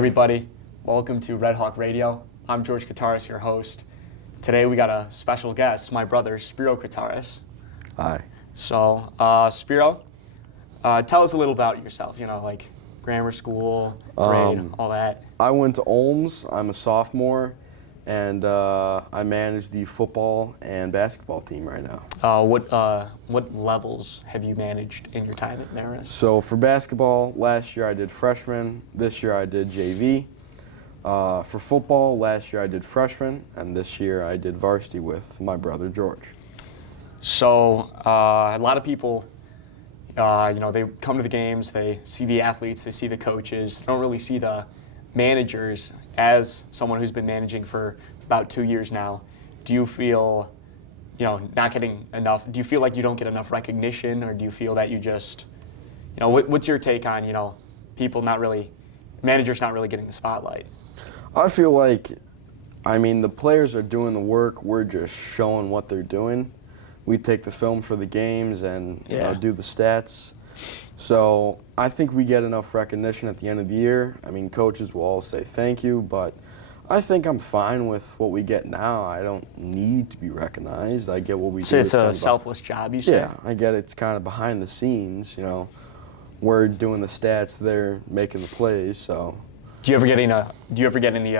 everybody. Welcome to Red Hawk Radio. I'm George Kataris, your host. Today we got a special guest, my brother, Spiro Kataris. Hi. So, Spiro, tell us a little about yourself, like grammar school, grade, all that. I went to Olms. I'm a sophomore, and I manage the football and basketball team right now. What levels have you managed in your time at Marist? So for basketball, last year I did freshman. This year I did JV. For football, last year I did freshman, and this year I did varsity with my brother George. So a lot of people, they come to the games, they see the athletes, they see the coaches, they don't really see the managers. As someone who's been managing for about 2 years now, do you feel, not getting enough? Do you feel like you don't get enough recognition, or do you feel that you just, what's your take on, managers not really getting the spotlight? I feel like, the players are doing the work. We're just showing what they're doing. We take the film for the games and do the stats. So I think we get enough recognition at the end of the year. Coaches will all say thank you, but I think I'm fine with what we get now. I don't need to be recognized. I get what we do. So it's a selfless job, you say? Yeah, I get it's kind of behind the scenes. We're doing the stats, they're making the plays. So do you ever get any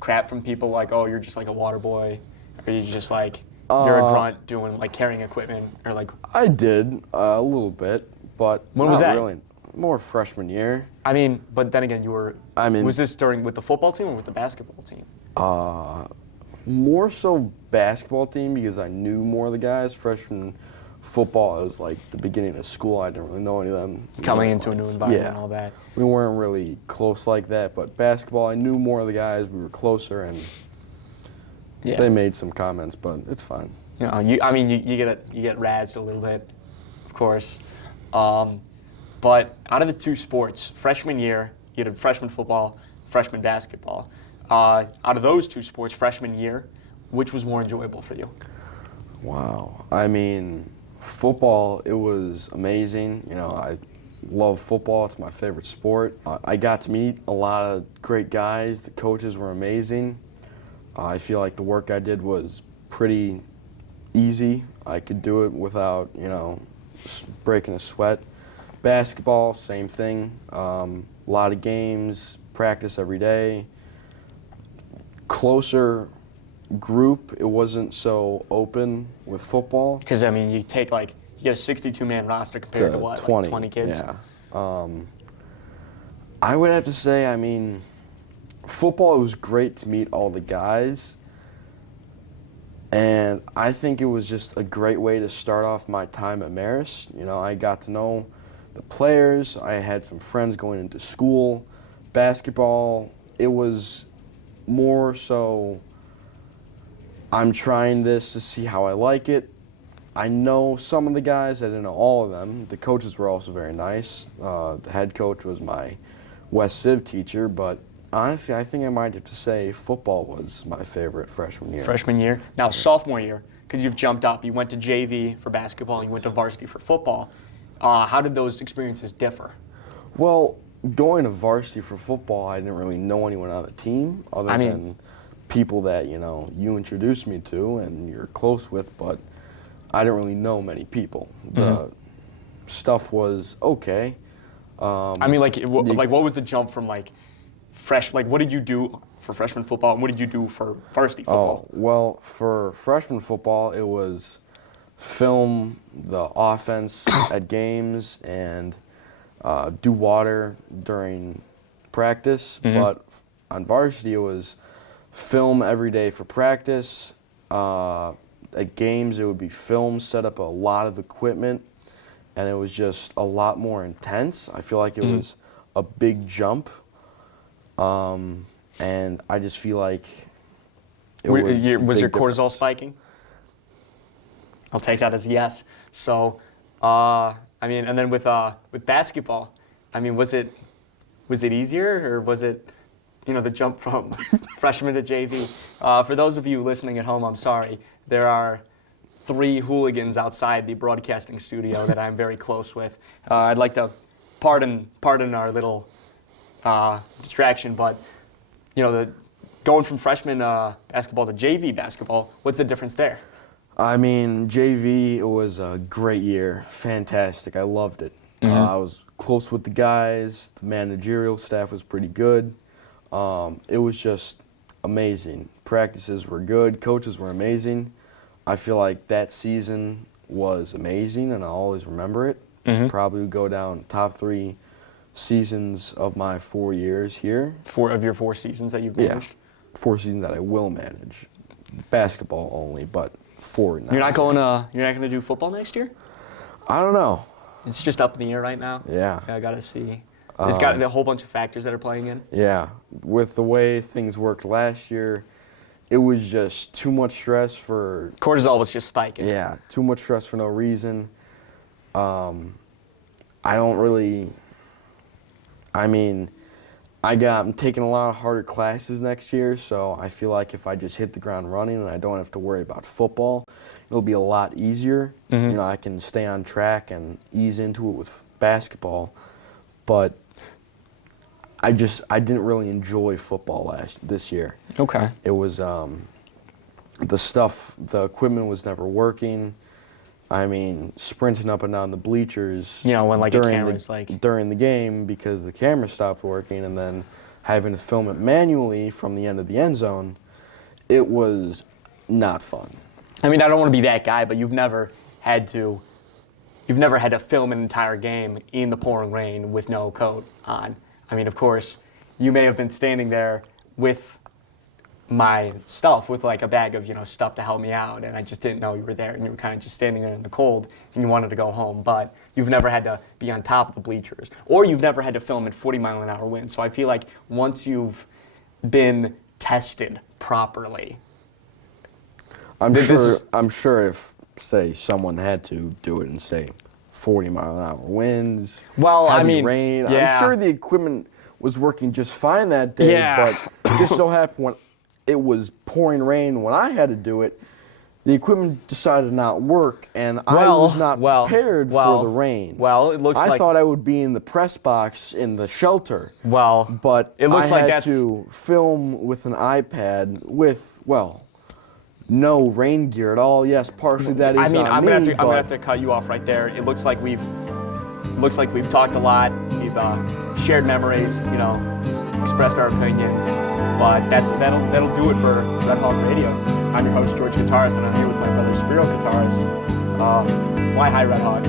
crap from people like, oh, you're just like a water boy, or you just like you're a grunt doing carrying equipment, or like? I did a little bit, but when was that? Really. More freshman year. But then again, was this with the football team or with the basketball team? More so basketball team, because I knew more of the guys. Freshman football, it was like the beginning of school. I didn't really know any of them. Coming into a new environment and all that. We weren't really close like that, but basketball, I knew more of the guys. We were closer, and they made some comments, but it's fine. You get razzed a little bit, of course. But out of the two sports, freshman year, you did freshman football, freshman basketball. Out of those two sports, freshman year, which was more enjoyable for you? Wow. Football, it was amazing. I love football. It's my favorite sport. I got to meet a lot of great guys. The coaches were amazing. I feel like the work I did was pretty easy. I could do it without, breaking a sweat. Basketball, same thing. A lot of games, practice every day. Closer group, it wasn't so open with football. Because, you get a 62-man roster compared to what, 20 kids? Yeah. I would have to say, football, it was great to meet all the guys. And I think it was just a great way to start off my time at Marist. I got to know the players. I had some friends going into school. Basketball, it was more so I'm trying this to see how I like it. I know some of the guys. I didn't know all of them. The coaches were also very nice. The head coach was my West Civ teacher, but honestly, I think I might have to say football was my favorite freshman year. Freshman year. Now, sophomore year, because you've jumped up. You went to JV for basketball, and you went to varsity for football. How did those experiences differ? Well, going to varsity for football, I didn't really know anyone on the team other than people that, you introduced me to and you're close with, but I didn't really know many people. The stuff was okay. What was the jump from what did you do for freshman football, and what did you do for varsity football? Oh, well, for freshman football, it was film the offense at games and do water during practice. But on varsity, it was film every day for practice. At games, it would be film, set up a lot of equipment, and it was just a lot more intense. I feel like it was a big jump. And I just feel like was your cortisol spiking? I'll take that as a yes. So, and then with basketball, was it easier, or was it, the jump from freshman to JV? For those of you listening at home, I'm sorry. There are 3 hooligans outside the broadcasting studio that I'm very close with. I'd like to pardon our little distraction. But going from freshman basketball to JV basketball, what's the difference there? I mean, JV was a great year. Fantastic. I loved it. I was close with the guys. The managerial staff was pretty good. It was just amazing. Practices were good. Coaches were amazing. I feel like that season was amazing, and I'll always remember it. Probably would go down top 3 seasons of my 4 years here. 4 of your 4 seasons that you've managed? Yeah, 4 seasons that I will manage. Basketball only, but 4 now. You're not going to do football next year? I don't know. It's just up in the air right now. Yeah. I got to see. There's got a whole bunch of factors that are playing in. Yeah. With the way things worked last year, it was just too much stress for... Cortisol was just spiking. Yeah, too much stress for no reason. I don't really... I mean, I'm taking a lot of harder classes next year, so I feel like if I just hit the ground running and I don't have to worry about football, it'll be a lot easier. I can stay on track and ease into it with basketball. But I didn't really enjoy football this year. Okay. It was the equipment was never working. I mean, sprinting up and down the bleachers. When during the game because the camera stopped working, and then having to film it manually from the end of the end zone. It was not fun. I mean, I don't want to be that guy, but you've never had to film an entire game in the pouring rain with no coat on. I mean, of course, you may have been standing there with my stuff, with like a bag of stuff to help me out, and I just didn't know you were there, and you were kind of just standing there in the cold, and you wanted to go home. But you've never had to be on top of the bleachers, or you've never had to film in 40-mile-an-hour winds. So I feel like once you've been tested properly, I'm sure if, say, someone had to do it in, say, 40-mile-an-hour winds, heavy rain, yeah. I'm sure the equipment was working just fine that day, but it just so happened when it was pouring rain when I had to do it, the equipment decided to not work, and I was not prepared for the rain. Well, it looks I like... thought I would be in the press box in the shelter. Well, but it looks I had to film with an iPad with, no rain gear at all. Yes, partially that is on me. I'm gonna have to cut you off right there. It looks like we've talked a lot. We've shared memories, expressed our opinions. But that'll do it for Red Hawk Radio. I'm your host, George Guitaris, and I'm here with my brother Spiro Guitaris. Fly high, Red Hawks.